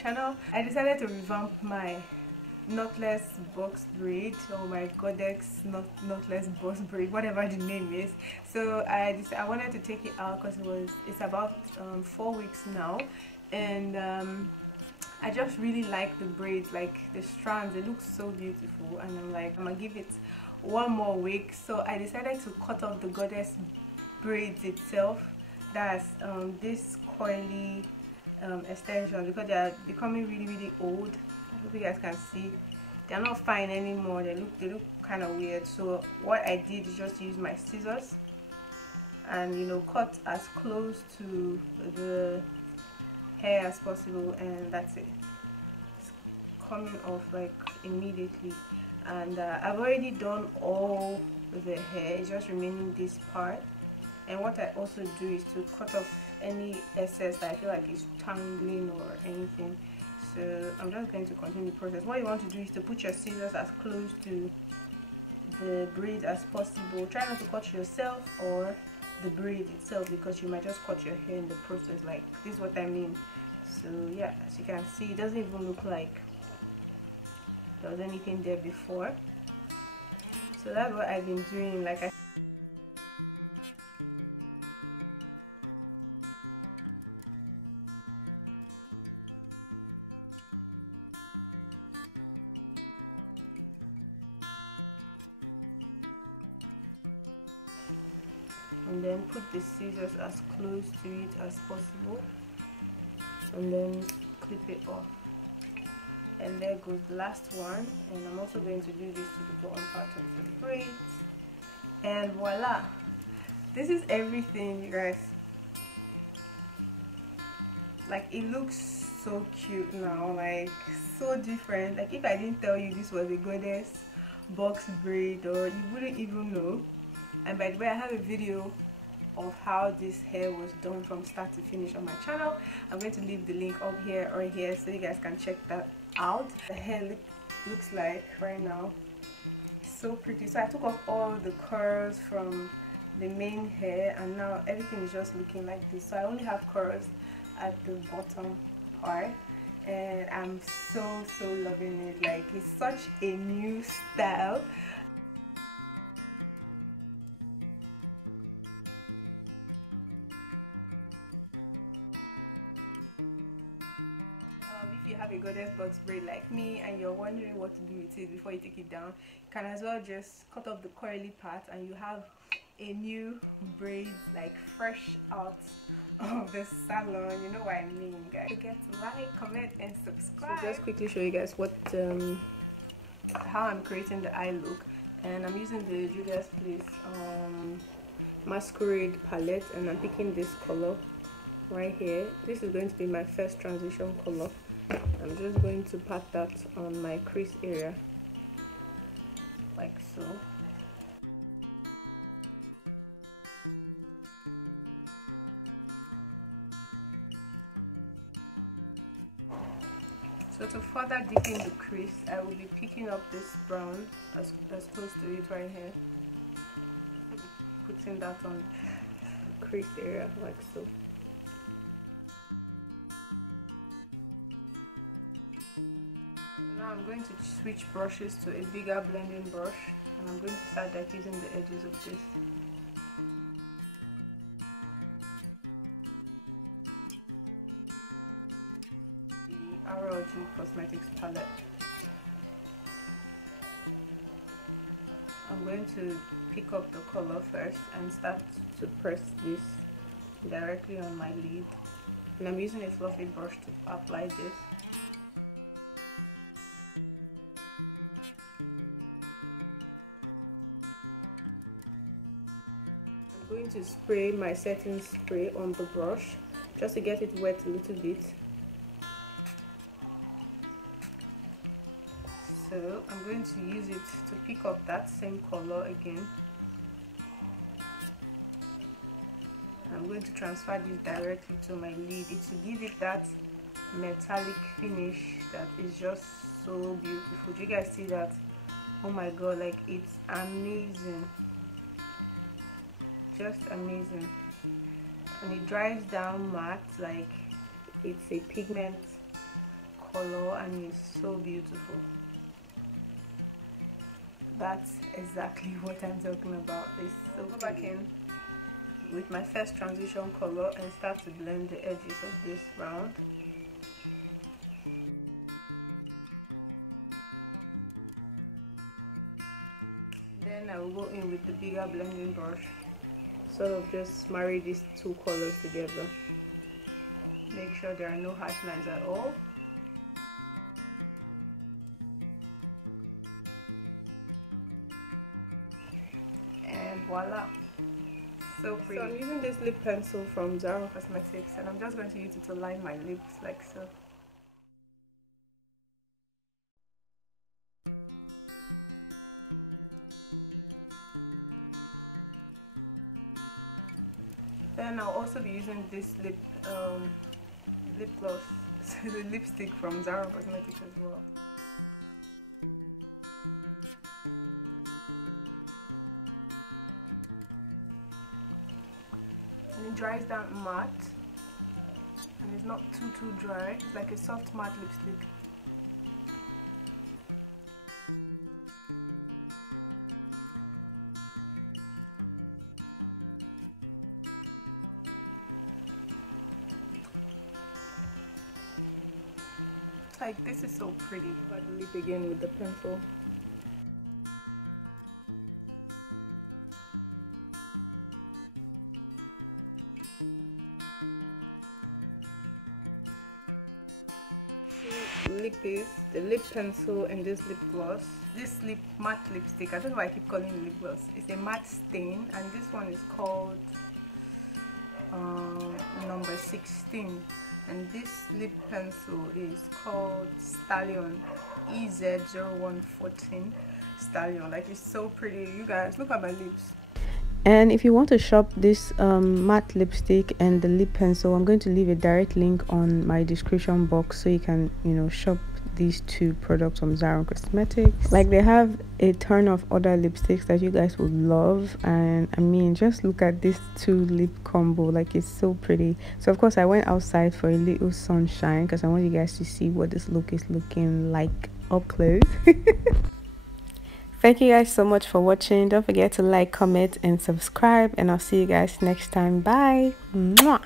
channel. I decided to revamp my knotless box braid, or my goddess knotless box braid, whatever the name is. So I wanted to take it out because it's about 4 weeks now, and I just really like the braids, like the strands. They look so beautiful, and I'm like, I'm gonna give it one more week. So I decided to cut off the goddess braids itself. That's this coily extension, because they are becoming really old. I hope you guys can see. They're not fine anymore. They look kind of weird. So what I did is just use my scissors and, you know, cut as close to the hair as possible, and that's it. It's coming off like immediately. And I've already done all the hair. It's just remaining this part. And what I also do is to cut off any excess that I feel like is tangling or anything. So I'm just going to continue the process. What you want to do is to put your scissors as close to the braid as possible. Try not to cut yourself or the braid itself, because you might just cut your hair in the process. Like, this is what I mean. So yeah, as you can see, it doesn't even look like there was anything there before. So that's what I've been doing. Like and then put the scissors as close to it as possible, and then clip it off. And there goes the last one. And I'm also going to do this to the bottom part of the braids, and voila, this is everything, you guys. Like, it looks so cute now, like so different. Like, if I didn't tell you this was a goddess box braid, or you wouldn't even know. And by the way, I have a video of how this hair was done from start to finish on my channel. I'm going to leave the link up here or here so you guys can check that out. The hair looks like right now, so pretty. So I took off all the curls from the main hair, and now everything is just looking like this. So I only have curls at the bottom part, and I'm so loving it. Like, it's such a new style. If you have a goddess box braid like me and you're wondering what to do with it before you take it down, you can as well just cut off the curly part, and you have a new braid, like fresh out of the salon. You know what I mean, guys. Don't forget to like, comment and subscribe. So just quickly show you guys what how I'm creating the eye look. And I'm using the Juvia's Place masquerade palette, and I'm picking this color right here. This is going to be my first transition color. I'm just going to pat that on my crease area, like so. So to further deepen the crease, I will be picking up this brown as close to it right here, putting that on the crease area like so. Now I'm going to switch brushes to a bigger blending brush, and I'm going to start diffusing the edges of this. The Zaroncosmetics palette. I'm going to pick up the color first and start to press this directly on my lid, and I'm using a fluffy brush to apply this. I'm going to spray my setting spray on the brush just to get it wet a little bit. So I'm going to use it to pick up that same color again. I'm going to transfer this directly to my lid. It will give it that metallic finish that is just so beautiful. Do you guys see that? Oh my god, like, it's amazing, just amazing. And it dries down matte, like it's a pigment color and it's so beautiful. That's exactly what I'm talking about. It's so go back in with my first transition color and start to blend the edges of this round. Then I will go in with the bigger blending brush, sort of just marry these two colors together. Make sure there are no harsh lines at all. And voila, so pretty. So I'm using this lip pencil from Zaroncosmetics and I'm just going to use it to line my lips like so. Then I'll also be using this lip gloss, the lipstick from Zaroncosmetics as well. And it dries down matte, and it's not too dry. It's like a soft matte lipstick. Like, this is so pretty. But the lip again with the pencil. Lip is the lip pencil and this lip gloss. This lip matte lipstick, I don't know why I keep calling it lip gloss. It's a matte stain, and this one is called number 16. And this lip pencil is called Stallion, EZ0114 Stallion. Like, it's so pretty. You guys, look at my lips. And if you want to shop this matte lipstick and the lip pencil, I'm going to leave a direct link on my description box so you can, you know, shop these two products from Zaroncosmetics. Like, they have a ton of other lipsticks that you guys would love, and I mean, just look at this two lip combo. Like, it's so pretty. So of course I went outside for a little sunshine because I want you guys to see what this look is looking like up close. Thank you guys so much for watching. Don't forget to like, comment and subscribe, and I'll see you guys next time. Bye. Mwah.